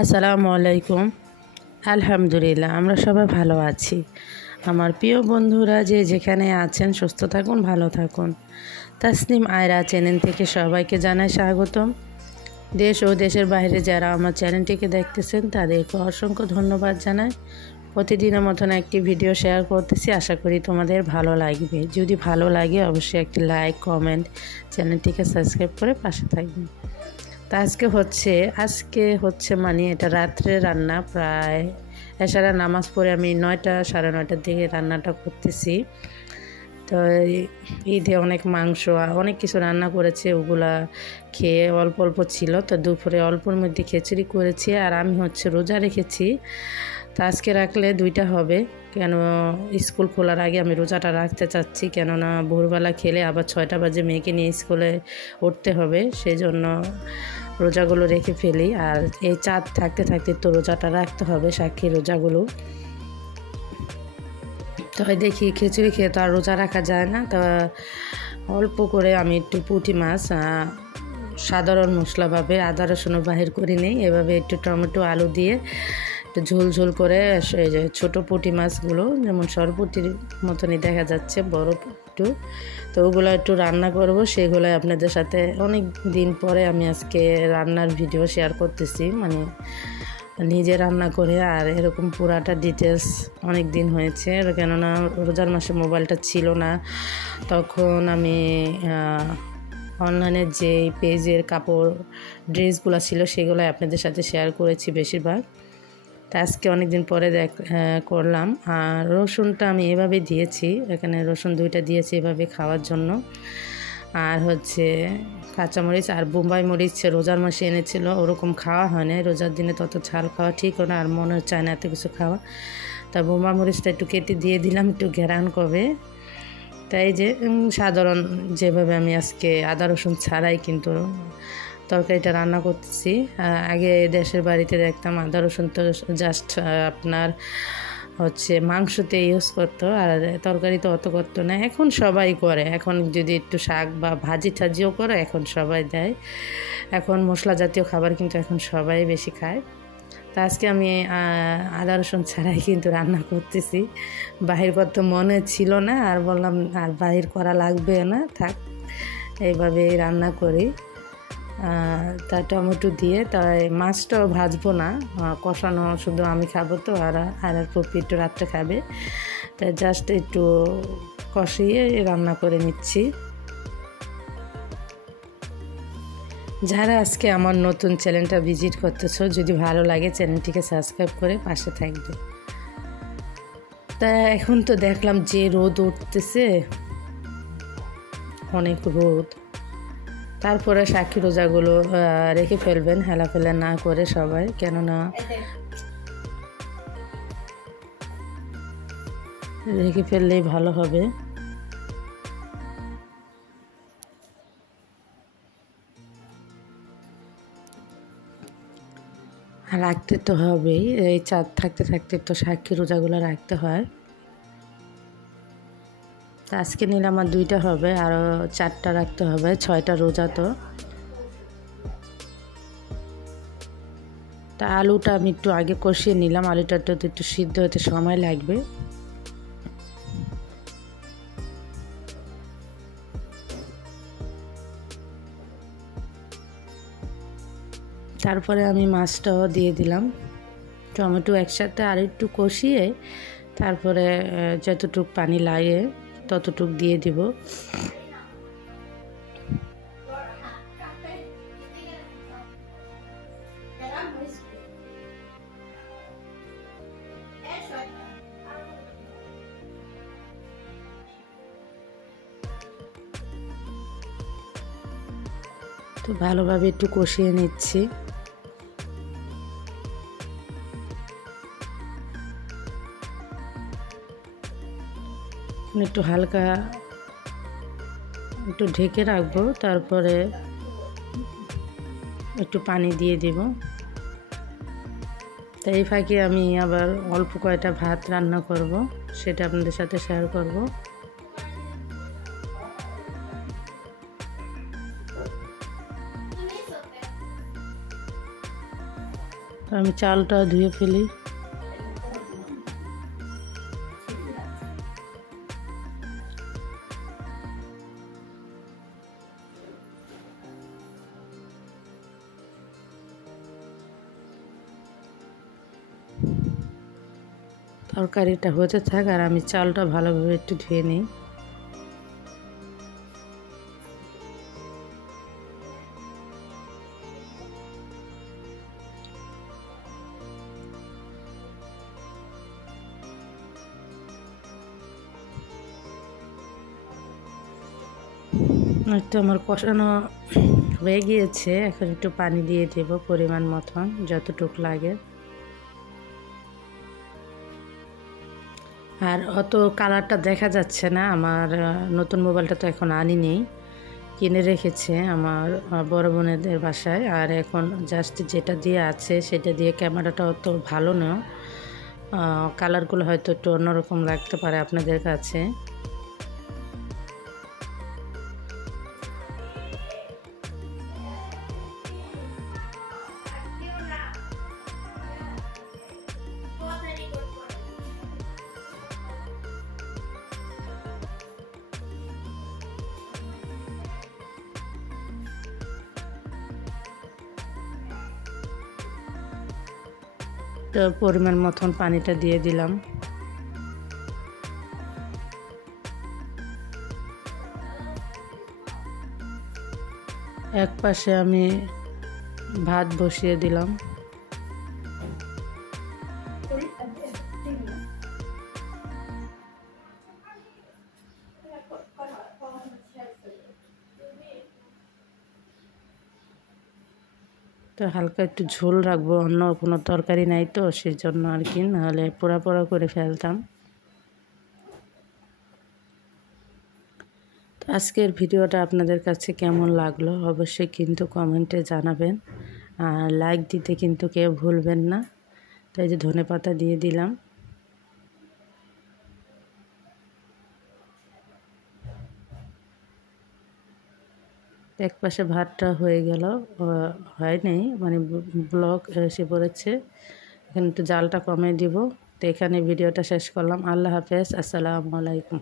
আসসালামু আলাইকুম। আলহামদুলিল্লাহ আমরা সবাই ভালো আছি। আমার প্রিয় বন্ধুরা যে যেখানে আছেন সুস্থ থাকুন, ভালো থাকুন। তাসনিম আয়রা চ্যানেল থেকে সবাইকে জানাই স্বাগতম। দেশ ও দেশের বাইরে যারা আমার চ্যানেলটিকে দেখতেছেন তাদেরকে অসংখ্য ধন্যবাদ জানাই। প্রতিদিনের মতন একটি ভিডিও শেয়ার করতেছি, আশা করি তোমাদের ভালো লাগবে। যদি ভালো লাগে অবশ্যই একটি লাইক, কমেন্ট, চ্যানেলটিকে সাবস্ক্রাইব করে পাশে থাকবেন। তা আজকে হচ্ছে মানে এটা রাত্রে রান্না। প্রায় এশারের নামাজ পড়ে আমি 9টা সাড়ে 9টার দিকে রান্নাটা করতেছি। তো ঈদে অনেক মাংস অনেক কিছু রান্না করেছে, ওগুলা খেয়ে অল্প অল্প ছিল। তো দুপুরে অল্পর মধ্যে খিচুড়ি করেছি, আর আমি হচ্ছে রোজা রেখেছি। তো আজকে রাখলে 2টা হবে, কেন স্কুল খোলার আগে আমি রোজাটা রাখতে চাচ্ছি। কেননা ভোরবেলা খেলে আবার 6টা বাজে মেয়েকে নিয়ে স্কুলে উঠতে হবে, সেই জন্য রোজাগুলো রেখে ফেলি। আর এই চাঁদ থাকতে থাকতে তো রোজাটা রাখতে হবে, সাক্ষী রোজাগুলো। তো দেখি খিচুড়ি খেয়ে তো আর রোজা রাখা যায় না। তো অল্প করে আমি একটু পুঁটি মাছ সাধারণ মশলাভাবে আদা রসুনও বাহির করে নেই, এভাবে একটু টমেটো আলু দিয়ে একটু ঝোল ঝোল করে এই যে ছোটো পুঁটি মাছগুলো যেমন সরপুঁটির মতনই দেখা যাচ্ছে, বড় একটু, তো ওগুলো একটু রান্না করব। সেগুলো আপনাদের সাথে অনেক দিন পরে আমি আজকে রান্নার ভিডিও শেয়ার করতেছি, মানে নিজে রান্না করে। আর এরকম পুরাটা ডিটেলস অনেক দিন হয়েছে, কেননা রোজার মাসে মোবাইলটা ছিল না। তখন আমি অনলাইনে যে পেজের কাপড় ড্রেসগুলো ছিল সেগুলো আপনাদের সাথে শেয়ার করেছি বেশিরভাগ। তা আজকে অনেক দিন পরে করলাম। আর রসুনটা আমি এভাবে দিয়েছি, এখানে রসুন 2টা দিয়েছি এভাবে খাওয়ার জন্য। আর হচ্ছে কাঁচামরিচ আর বোম্বাই মরিচ রোজার মাসে এনেছিল, ওরকম খাওয়া হয় না। রোজার দিনে তত ঝাল খাওয়া ঠিকও না, আর মনে চায় না এত কিছু খাওয়া। তা বোম্বাই মরিচটা একটু কেটে দিয়ে দিলাম, একটু ঘেরান করবে। তাই যে সাধারণ যেভাবে আমি আজকে আদা রসুন ছাড়াই কিন্তু তরকারিটা রান্না করতেছি। আগে দেশের বাড়িতে দেখতাম আদা রসুন তো জাস্ট আপনার হচ্ছে মাংসতে ইউজ করতো, আর তরকারি তো অত করতো না। এখন সবাই করে, এখন যদি একটু শাক বা ভাজি টাজিও করে এখন সবাই দেয়। এখন মশলা জাতীয় খাবার কিন্তু এখন সবাই বেশি খায়। তা আজকে আমি আদা রসুন ছাড়াই কিন্তু রান্না করতেছি। বাহির করতে মনে ছিল না, আর বললাম আর বাহির করা লাগবে না, থাক এইভাবেই রান্না করি। তা টমেটো দিয়ে, তাই মাছটাও ভাজবো না, কষানো শুধু আমি খাবো তো, আর পপি একটু রাত্রে খাবে, তাই জাস্ট একটু কষিয়ে রান্না করে নিচ্ছি। যারা আজকে আমার নতুন চ্যানেলটা ভিজিট করতেছো, যদি ভালো লাগে চ্যানেলটিকে সাবস্ক্রাইব করে পাশে থাকবে। তা এখন তো দেখলাম যে রোদ উঠতেছে, অনেক রোদ। তারপরে সাক্ষী রোজাগুলো রেখে ফেলবেন, হেলাফেলা না করে সবাই, কেননা রেখে ফেললেই ভালো হবে। রাখতে তো হবেই, এই চাঁদ থাকতে থাকতে তো সাক্ষী রোজাগুলো রাখতে হয়। তা আজকে নিলে আমার 2টা হবে, আরও 4টা রাখতে হবে, 6টা রোজা তো। তা আলুটা আমি একটু আগে কষিয়ে নিলাম, আলুটা তো একটু সিদ্ধ হতে সময় লাগবে। তারপরে আমি মাছটাও দিয়ে দিলাম, টমেটো একসাথে আর একটু কষিয়ে তারপরে যতটুক পানি লাগে ততটুক দিয়ে দিব। তো ভালোভাবে একটু কষিয়ে নিচ্ছি। একটু হালকা একটু ঢেকে রাখবো, তারপরে একটু পানি দিয়ে দিব। তাই এই ফাঁকে আমি আবার অল্প কয়টা ভাত রান্না করব, সেটা আপনাদের সাথে শেয়ার করব। আমি চালটা ধুয়ে ফেলি। তরকারিটা হতে থাক আর আমি চালটা ভালোভাবে একটু ধুয়ে নিই। একটু আমার কষানো হয়ে গিয়েছে, এখন একটু পানি দিয়ে দেব পরিমাণ মতন যতটুক লাগে। আর অত কালারটা দেখা যাচ্ছে না, আমার নতুন মোবাইলটা তো এখন আনিনি, কিনে রেখেছে আমার বড় বোনেদের বাসায়। আর এখন জাস্ট যেটা দিয়ে আছে সেটা দিয়ে ক্যামেরাটা অত ভালো না, কালারগুলো হয়তো একটু অন্যরকম লাগতে পারে আপনাদের কাছে। তো পরিমাণ মতন পানিটা দিয়ে দিলাম। এক পাশে আমি ভাত বসিয়ে দিলাম। তো হালকা একটু ঝোল রাখবো, অন্য কোনো তরকারি নাই তো সেই জন্য আর কি, নাহলে পোড়া পোড়া করে ফেলতাম। তো আজকের ভিডিওটা আপনাদের কাছে কেমন লাগলো অবশ্যই কিন্তু কমেন্টে জানাবেন, আর লাইক দিতে কিন্তু কেউ ভুলবেন না। তো এই যে ধনেপাতা দিয়ে দিলাম। এক পাশে ভাতটা হয়ে গেল, হয়নি মানে ব্লক এসে পড়েছে, এখানে একটু জালটা কমিয়ে দিব। তো এখানে ভিডিওটা শেষ করলাম। আল্লাহ হাফেজ, আসসালামু আলাইকুম।